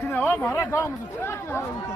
کنه و مارا گامزو چه کنه ها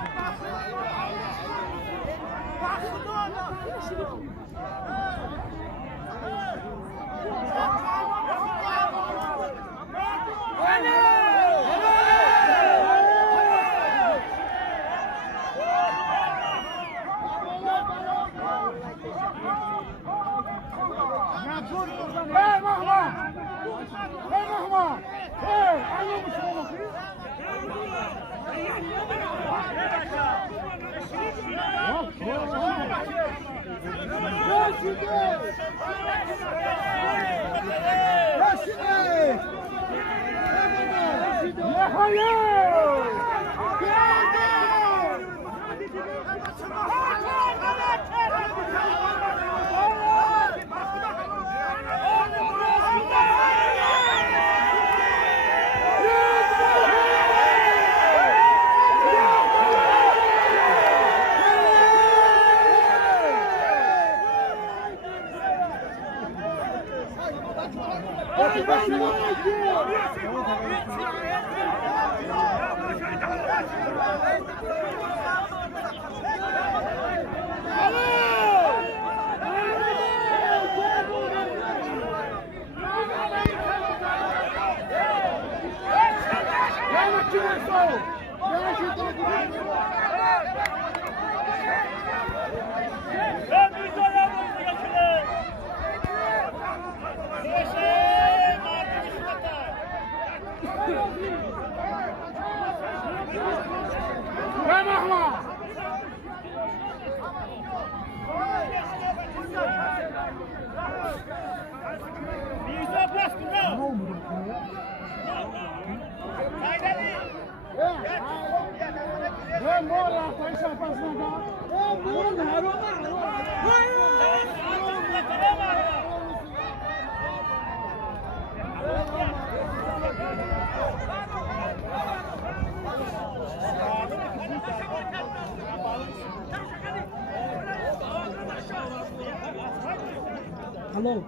Hello.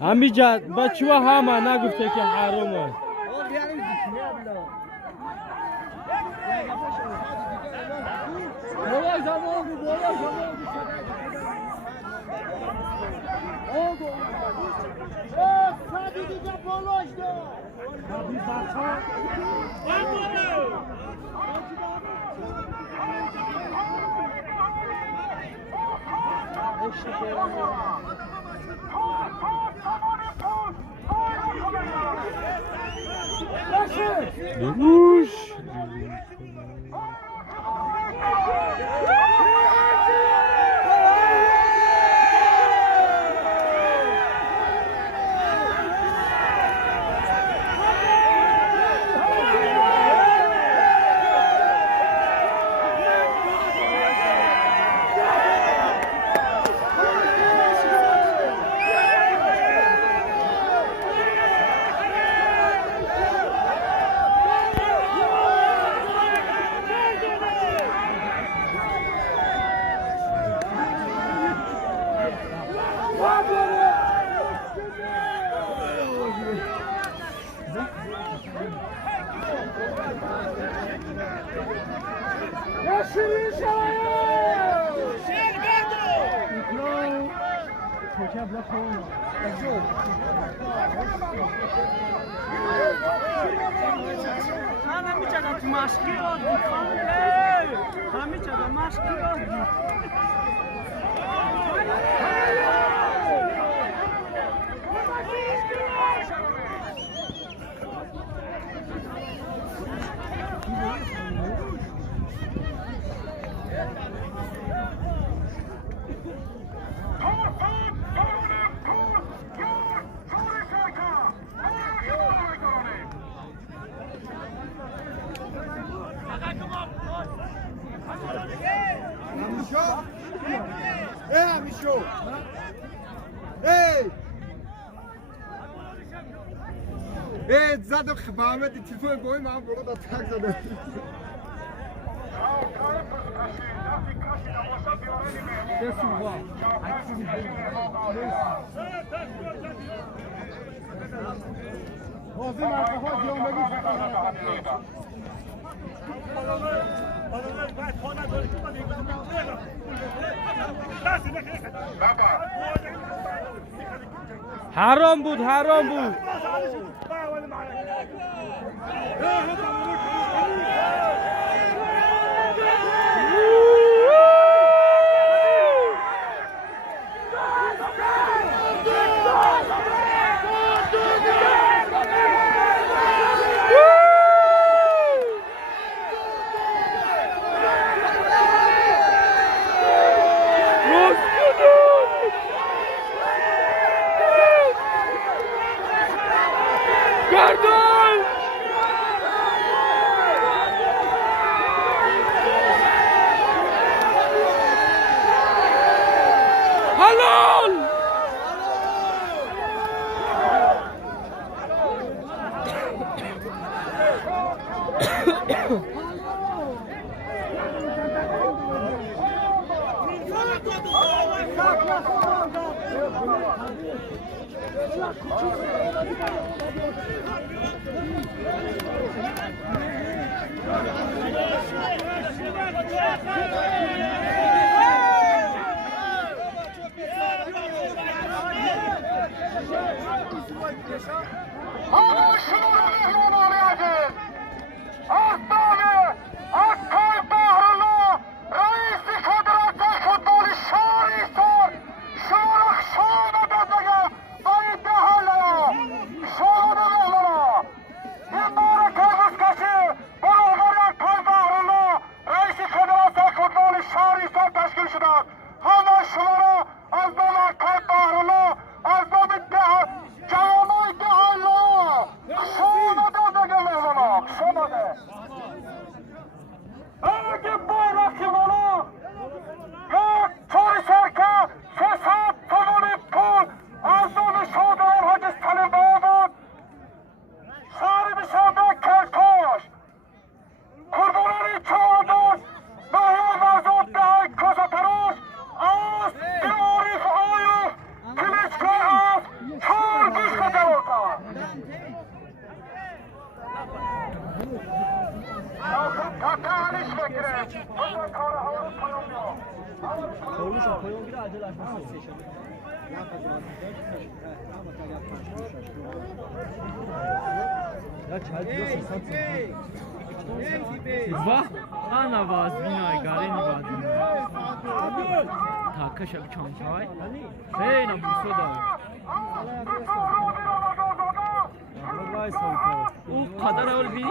همینجا بچه‌ها همه نگفته که حرامه. Duş. زدم خبامت تلفن بوی من برو دا تک زدم بازی مرکه ها دیامگی حرام بود حرام بود گردن حلال Hava şunları mehman alacağız. Astane, Akkay Bahrlı, Reis-i Federasyon Futbolu Şahisar, Şurak Şu'da dadaga, Bayit Dehallara, Şu'da mehmana. İmbarı Kırgızkası, Bulgar Akkay Bahrlı, Reis-i Federasyon Futbolu Şahisar teşkil şudan. Hava şunları, Azdane Akkay Bahrlı, Azdane Dehal, Cami Dehallara, Şu'da dadaga mehmana, Şu'da. اگه بارکی بالا یک طور شرکه 300 تومان پول از دانشجویان حاج سلیم باباد صاحب شده کلتاش قربانی چهارداش مهیار مرزاد دهک کازاتراش از دیاریف آیوف کلیچکای از چهار گوش کده بودن Tataliş bekle. Bundan sonra havalı koyulmuyor. Koymuşlar, koyun bir acele açması. Ya çay diyorsun sen. Vah, ana vaz binay gareni vadin. Takış abi çantay. Hey na bu soda. O kadar ol bir.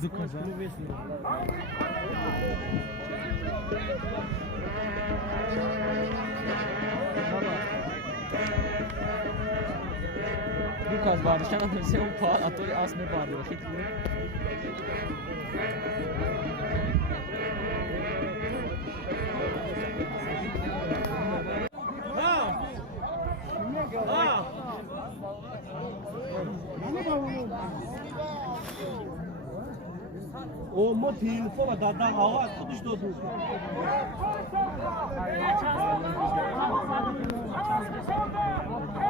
Zukaza. Lucas vardı. Sen anladın o puan atori asme vardı. O mo telefona dadan hava tutmuş dodu. Hava